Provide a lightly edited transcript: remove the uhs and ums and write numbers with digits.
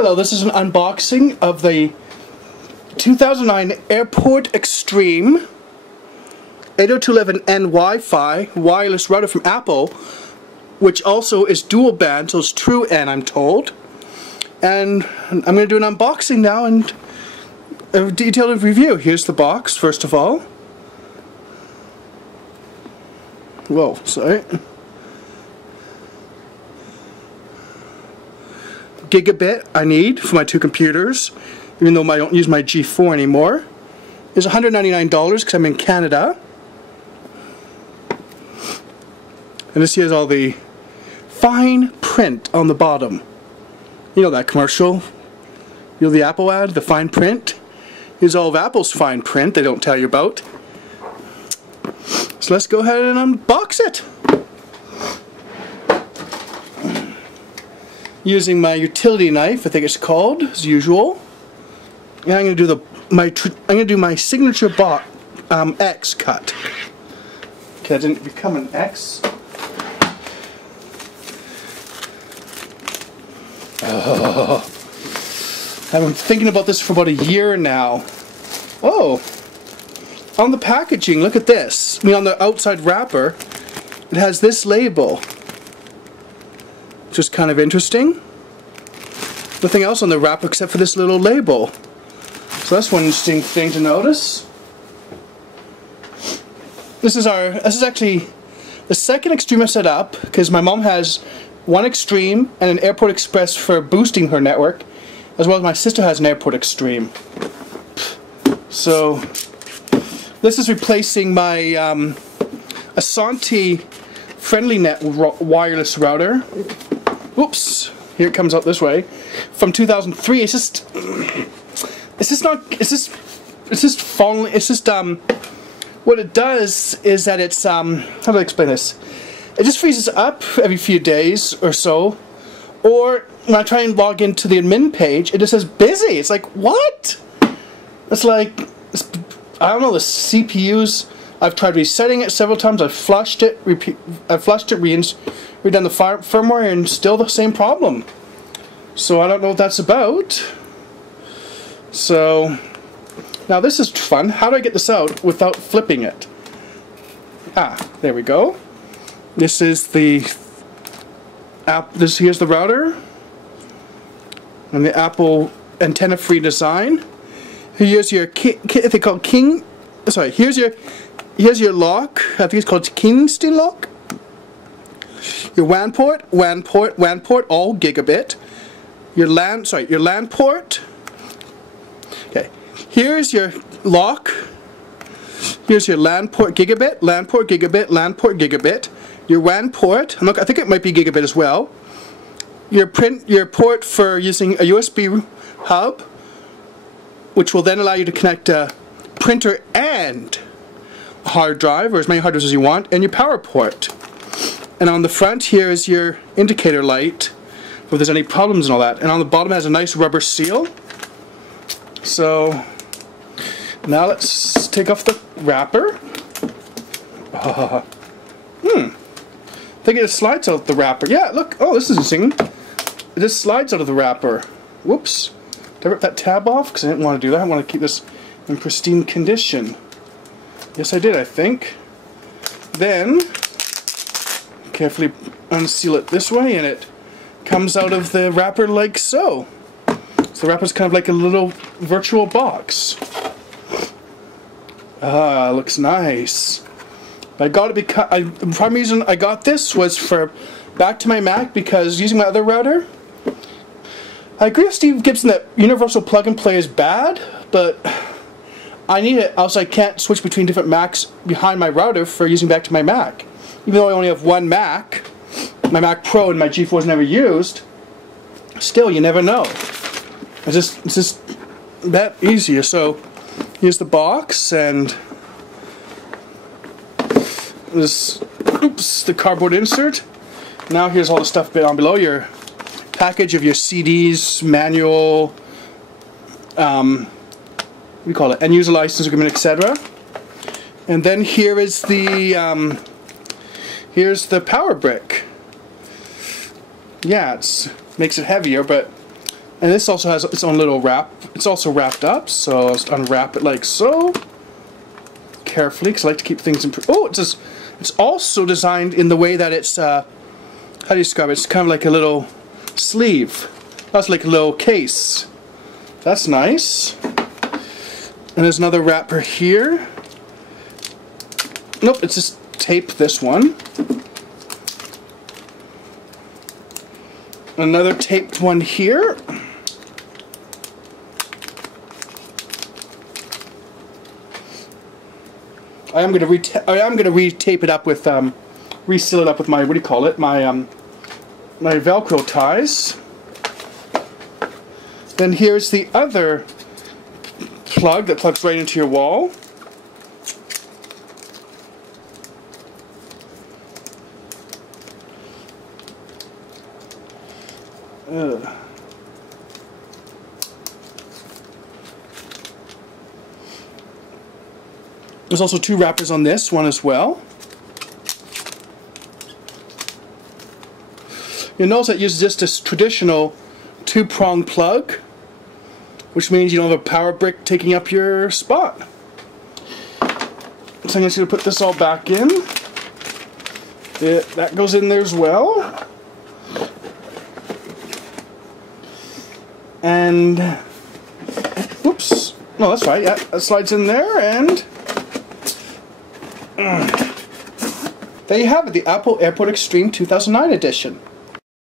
Hello, this is an unboxing of the 2009 Airport Extreme 802.11n Wi-Fi wireless router from Apple, which also is dual band, so it's true N, I'm told. And I'm going to do an unboxing now and a detailed review. Here's the box, first of all. Whoa, sorry. Gigabit I need for my two computers, even though I don't use my G4 anymore. It's $199 because I'm in Canada. And this here is all the fine print on the bottom. You know that commercial? You know the Apple ad, the fine print? Here's all of Apple's fine print they don't tell you about. So let's go ahead and unbox it. Using my utility knife, I think it's called, as usual. And I'm going to do my signature X cut. Okay, that didn't become an X. I've been thinking about this for about a year now. Oh, on the packaging, look at this. I mean, on the outside wrapper, it has this label. Just kind of interesting. Nothing else on the wrapper except for this little label. So that's one interesting thing to notice. This is actually the second Extreme I set up, because my mom has one Extreme and an Airport Express for boosting her network, as well as my sister has an Airport Extreme. So this is replacing my Asanta FrriendlyNet wireless router. Oops, here it comes out this way. From 2003. It's just what it does is that it's how do I explain this? It just freezes up every few days or so, or when I try and log into the admin page, it just says busy. It's like, what? It's like, I don't know, the CPUs, I've tried resetting it several times, I've flushed it, redone the firmware, and still the same problem. So I don't know what that's about. So now this is fun. How do I get this out without flipping it? Ah, there we go. This is the app. Here's the router and the Apple antenna-free design. Here's your they call King. Sorry. Here's your lock. I think it's called Kingston lock. Your WAN port, all gigabit. Your LAN port. Okay. Here's your lock. Here's your LAN port gigabit, LAN port gigabit, LAN port gigabit. Your WAN port. I think it might be gigabit as well. Your port for using a USB hub, which will then allow you to connect a printer and a hard drive, or as many hard drives as you want, and your power port. And on the front here is your indicator light, if there's any problems and all that. And on the bottom it has a nice rubber seal. So now let's take off the wrapper. I think it just slides out the wrapper. Yeah, look. Oh, this is interesting. It just slides out of the wrapper. Whoops. Did I rip that tab off? Because I didn't want to do that. I want to keep this in pristine condition. Yes, I did, I think. Then carefully unseal it this way, and it comes out of the wrapper like so. So the wrapper's kind of like a little virtual box. Ah, looks nice. I got it because the primary reason I got this was for back to my Mac, because using my other router, I agree with Steve Gibson that universal plug and play is bad, but I need it, else I can't switch between different Macs behind my router for using back to my Mac. Even though I only have one Mac, my Mac Pro and my G4 is never used, still, you never know. It's just that easier. So here's the box, and this, oops, the cardboard insert. Now here's all the stuff down below. Your package of your CDs, manual, what do you call it, end user license agreement, etc. And then here is the here's the power brick. Yeah, makes it heavier, but And this also has its own little wrap. It's also wrapped up, so I'll just unwrap it like so. Carefully, because I like to keep things in... Oh, it's also designed in the way that it's... how do you describe it? It's kind of like a little sleeve. That's like a little case. That's nice. And there's another wrapper here. Nope, it's just tape this one. Another taped one here. I am going to re-tape it up with re-seal it up with my, what do you call it? My my Velcro ties. Then here's the other plug that plugs right into your wall. There's also two wrappers on this one as well. You'll notice that uses just this traditional two-prong plug, which means you don't have a power brick taking up your spot. So I'm just going to put this all back in. That goes in there as well. And, whoops, no, that's right, yeah, that slides in there, and there you have it, the Apple AirPort Extreme 2009 edition.